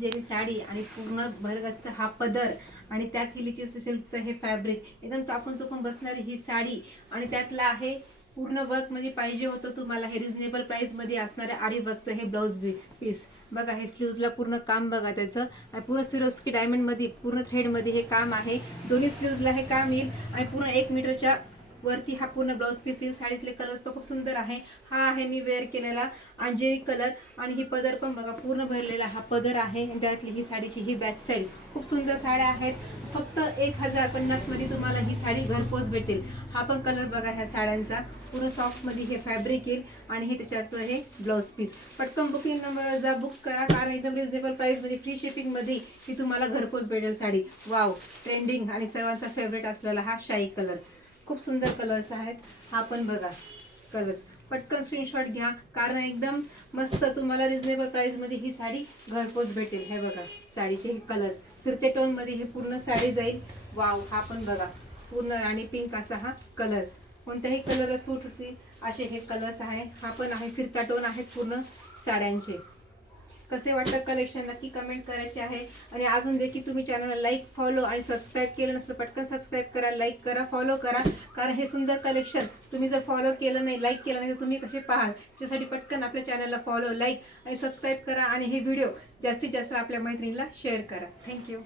पतंजली साडी आणि पूर्ण भरगतचा हा पदर आणि त्यात हिलीची सिल्कचं हे फॅब्रिक एकदम चापून चुकून बसणारी ही साडी आणि त्यातला आहे पूर्ण वर्क मध्ये पाहिजे होतं तुम्हाला हे रिझनेबल प्राइस मध्ये असणाऱ्या आरी वर्कचं हे ब्लाऊज पीस बघा. हे स्लीव्जला पूर्ण काम बघा त्याचं पूर्ण सिरोस्की डायमंड मध्ये पूर्ण थ्रेड मध्ये हे काम आहे. दोन्ही स्लीव्जला हे काम येईल आणि पूर्ण 1 मीटरच्या वरती हा पूर्ण ब्लाऊज पीस येईल. साडीतले कलर्स पण खूप सुंदर आहे. हा आहे मी वेअर केलेला अंजेरी कलर आणि ही पदर पण बघा पूर्ण भरलेला हा पदर आहे. त्यातली ही साडीची ही बॅक साईड खूप सुंदर साड्या आहेत. फक्त 1050 मध्ये तुम्हाला ही साडी घरपोच भेटेल. हा पण कलर बघा ह्या साड्यांचा पूर्ण सॉफ्ट मध्ये हे फॅब्रिक येईल आणि हे त्याच्यात हे ब्लाऊज पीस. पटकन बुकिंग नंबरवर जा, बुक करा कारण एकदम रिजनेबल प्राइस मध्ये फ्री शिपिंग मध्ये ही तुम्हाला घरपोच भेटेल साडी. वाव, ट्रेंडिंग आणि सर्वांचा फेवरेट असलेला हा शाई कलर खूप सुंदर कलर्स आहेत. हा पण बघा कलर्स, पटकन स्क्रीनशॉट घ्या कारण एकदम मस्त तुम्हाला रिजनेबल प्राइस मध्ये ही साडी घरपोच भेटेल. हे बघा साडीचे हे कलर्स फिरते टोन मध्ये हे पूर्ण साडी जाईल. वाव, हा पण बघा पूर्ण आणि पिंक असा हा कलर, कोणत्याही कलर सूट होतील असे हे कलर्स आहे. हा पण आहे फिरता टोन आहेत पूर्ण साड्यांचे. कसे वाटतं कलेक्शन नक्की कमेंट करायचे आहे. आणि अजून देखील तुम्ही चॅनलला लाईक, फॉलो आणि सबस्क्राईब केलं नसतं पटकन सबस्क्राईब करा, लाईक करा, फॉलो करा कारण हे सुंदर कलेक्शन तुम्ही जर फॉलो केलं नाही, लाईक केलं नाही तर तुम्ही कसे पाहाल. त्यासाठी पटकन आपल्या चॅनलला फॉलो, लाईक आणि सबस्क्राईब करा आणि हे व्हिडिओ जास्तीत जास्त आपल्या मैत्रिणीला शेअर करा. थँक्यू.